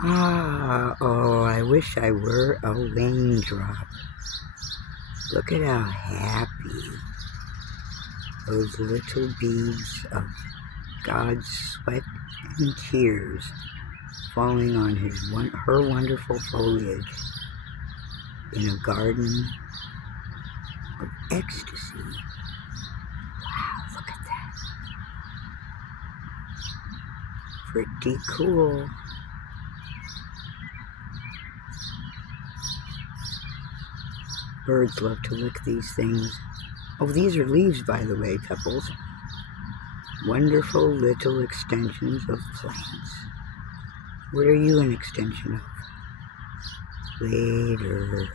Oh, I wish I were a raindrop. Look at how happy those little beads of God's sweat and tears falling on her wonderful foliage in a garden of ecstasy. Wow, look at that. Pretty cool. Birds love to lick these things. Oh, these are leaves, by the way, Pebbles. Wonderful little extensions of plants. What are you an extension of? Later.